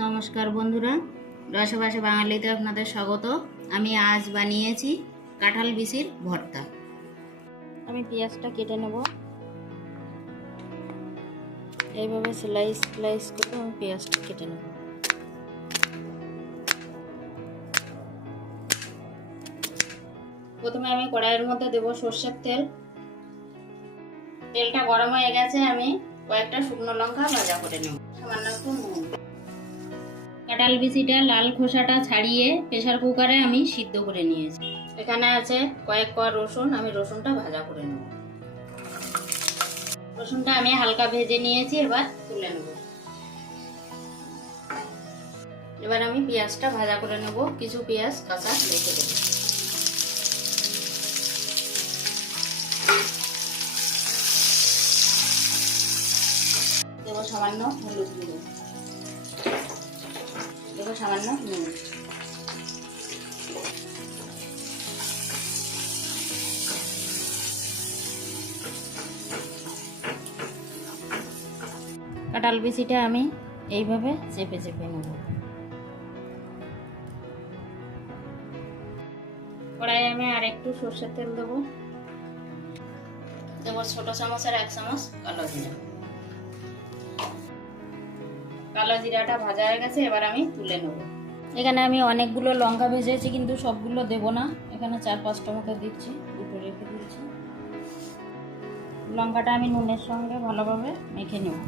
নমস্কার বন্ধুরা, রসবাসে বাঙালিতে আপনাদের স্বাগত। আমি আজ বানিয়েছি কাঁঠাল বিচির ভর্তা। আমি পেঁয়াজটা কেটে নেব। এইভাবে স্লাইস স্লাইস করে আমি পেঁয়াজটা কেটে নেব। প্রথমে আমি কড়াইয়ের মধ্যে দেব সর্ষের তেল। তেলটা গরম হয়ে গেছে, আমি কয়েকটা শুকনো লঙ্কা ভাজা করে নেব। সামান্য একটু নুন। কাঁঠাল বিচিটা লাল খোসাটা ছাড়িয়ে প্রেশার কুকারে আমি সিদ্ধ করে নিয়েছি। এখানে আছে কয়েক কোয়া রসুন, আমি রসুনটা ভাজা করে নেব। রসুনটা আমি হালকা ভেজে নিয়েছি, এবার তুলে নেব। এবার আমি পেঁয়াজটা ভাজা করে নেব, কিছু পেঁয়াজ কাঁচা রেখে দেবো। দেবো সামান্য হলুদ গুঁড়ো। দেবো সামান্য নুন। কাঁঠাল বিচিটা আমি এইভাবে চেপে চেপে নেব। কড়াই আমি আর একটু সর্ষের তেল দেবো। দেবো ছোট চামচের এক চামচ কালো জিরা। কালো জিরাটা ভাজা হয়ে গেছে, এবার আমি তুলে নেব। এখানে আমি অনেকগুলো লঙ্কা ভেজেছি, কিন্তু সবগুলো দেব না। এখানে চার পাঁচটা মতো দিচ্ছি, দুটো রেখে দিচ্ছি। লঙ্কাটা আমি নুনের সঙ্গে ভালোভাবে মেখে নেব।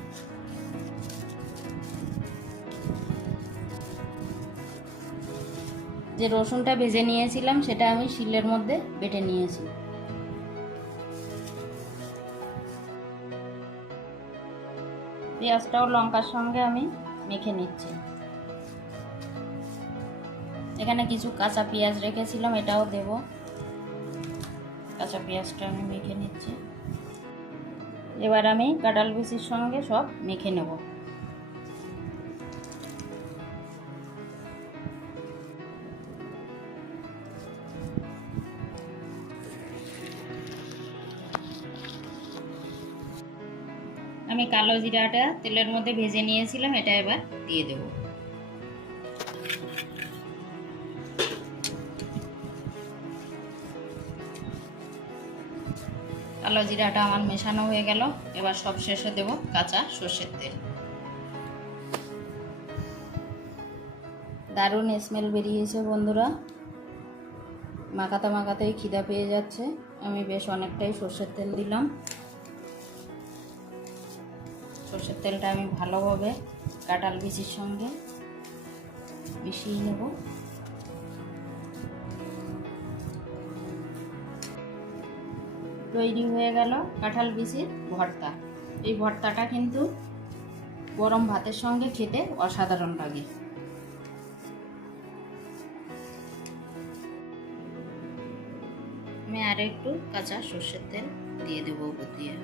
যে রসুনটা ভেজে নিয়েছিলাম, সেটা আমি শিলের মধ্যে বেটে নিয়েছি। পেঁয়াজটাও লঙ্কার সঙ্গে আমি মেখে নিচ্ছি। এখানে কিছু কাঁচা পেঁয়াজ রেখেছিলাম, এটাও দেব। কাঁচা পেঁয়াজটা আমি মেখে নিচ্ছি। এবার আমি কাঁঠাল বিচির সঙ্গে সব মেখে নেব। আমি কালো জিরাটা তেলের মধ্যে ভেজে নিয়েছিলাম, এটা এবার দিয়ে দেব। কালো জিরাটা আমার মেশানো হয়ে গেল, এবার সব শেষে দেব কাঁচা সর্ষের তেল। দারুণ স্মেল বেরিয়েছে বন্ধুরা। মাখাতে মাখাতেই খিদা পেয়ে যাচ্ছে। আমি বেশ অনেকটাই সর্ষের তেল দিলাম। সর্ষের তেলটা আমি ভালোভাবে কাঁঠাল বিচির সঙ্গে মিশিয়ে নেব। তৈরি হয়ে গেল কাঁঠাল বিচির ভর্তা। এই ভর্তাটা কিন্তু গরম ভাতের সঙ্গে খেতে অসাধারণ লাগে। আমি আর একটু কাঁচা সর্ষের তেল দিয়ে দেবো দিয়ে।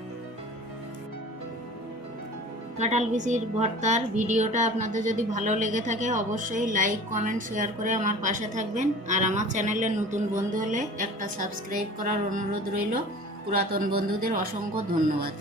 কাঁঠাল বিচির ভর্তার ভিডিওটা আপনাদের যদি ভালো লেগে থাকে, অবশ্যই লাইক কমেন্ট শেয়ার করে আমার পাশে থাকবেন। আর আমার চ্যানেলে নতুন বন্ধু হলে একটা সাবস্ক্রাইব করার অনুরোধ রইল। পুরাতন বন্ধুদের অসংখ্য ধন্যবাদ।